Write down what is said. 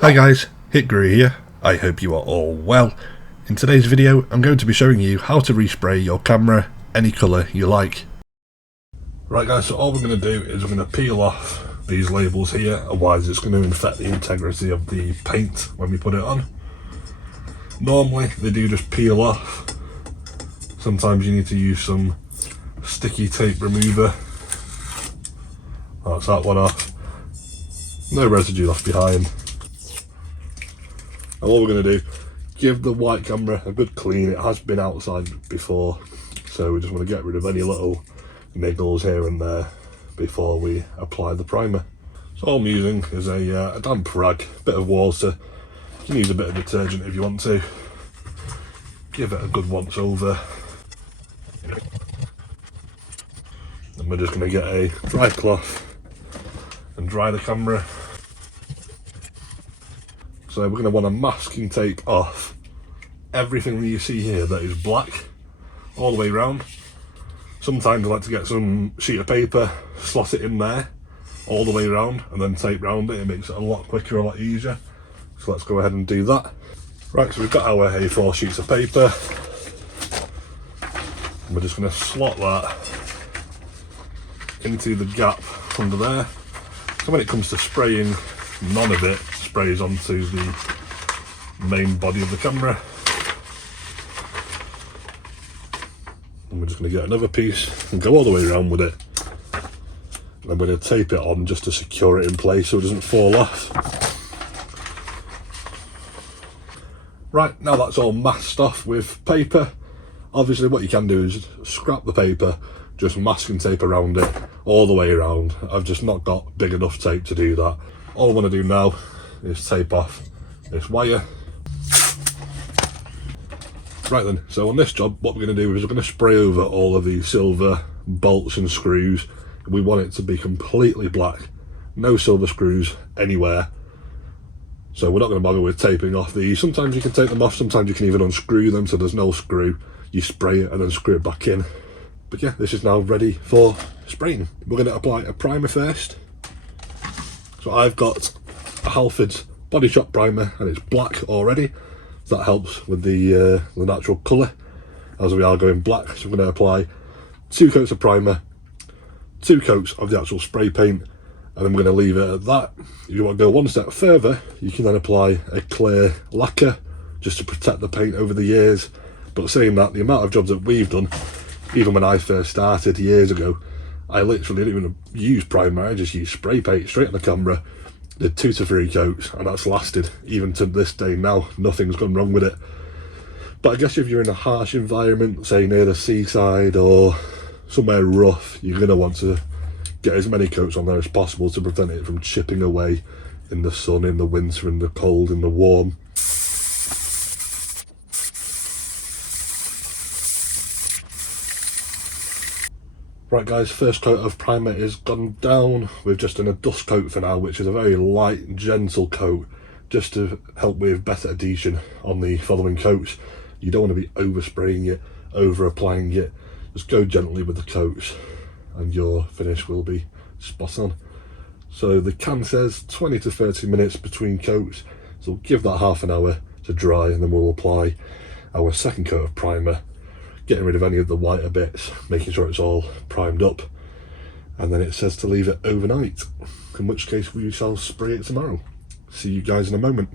Hi guys, HitGuru here. I hope you are all well. In today's video I'm going to be showing you how to respray your camera any colour you like. Right guys, so all we're going to do is we're going to peel off these labels here, otherwise it's going to affect the integrity of the paint when we put it on. Normally they do just peel off. Sometimes you need to use some sticky tape remover. That's that one off. No residue left behind. And what we're going to do, give the white camera a good clean. It has been outside before, so we just want to get rid of any little niggles here and there before we apply the primer. So all I'm using is a damp rag, bit of water. You can use a bit of detergent if you want to. Give it a good once over. And we're just going to get a dry cloth and dry the camera. So we're going to want to masking tape off everything that you see here that is black all the way around. Sometimes I like to get some sheet of paper, slot it in there all the way around and then tape round it. It makes it a lot quicker, a lot easier. So let's go ahead and do that. Right, so we've got our A4 sheets of paper. And we're just going to slot that into the gap under there. So when it comes to spraying, none of it sprays onto the main body of the camera. And we're just going to get another piece and go all the way around with it. And I'm going to tape it on just to secure it in place so it doesn't fall off. Right, now that's all masked off with paper. Obviously what you can do is scrap the paper, just masking tape around it all the way around. I've just not got big enough tape to do that. All I want to do now is tape off this wire. Right then, so on this job what we're going to do is we're going to spray over all of these silver bolts and screws. We want it to be completely black, no silver screws anywhere. So we're not going to bother with taping off these. Sometimes you can take them off, sometimes you can even unscrew them so there's no screw. You spray it and then screw it back in. But yeah, this is now ready for spraying. We're going to apply a primer first. So I've got a Halford's Body Shop primer and it's black already. So that helps with the natural colour as we are going black. So we're going to apply 2 coats of primer, 2 coats of the actual spray paint, and then we're going to leave it at that. If you want to go one step further, you can then apply a clear lacquer just to protect the paint over the years. But saying that, the amount of jobs that we've done, even when I first started years ago, I literally didn't even use primer, I just used spray paint straight on the camera, did 2 to 3 coats, and that's lasted. Even to this day now, nothing's gone wrong with it. But I guess if you're in a harsh environment, say near the seaside or somewhere rough, you're going to want to get as many coats on there as possible to prevent it from chipping away in the sun, in the winter, in the cold, in the warm. Right guys, first coat of primer is gone down. We've just done a dust coat for now, which is a very light, gentle coat, just to help with better adhesion on the following coats. You don't want to be overspraying it, over applying it. Just go gently with the coats and your finish will be spot on. So the can says 20 to 30 minutes between coats, so we'll give that half an hour to dry and then we'll apply our second coat of primer, getting rid of any of the whiter bits, making sure it's all primed up. And then it says to leave it overnight, in which case we shall spray it tomorrow. See you guys in a moment.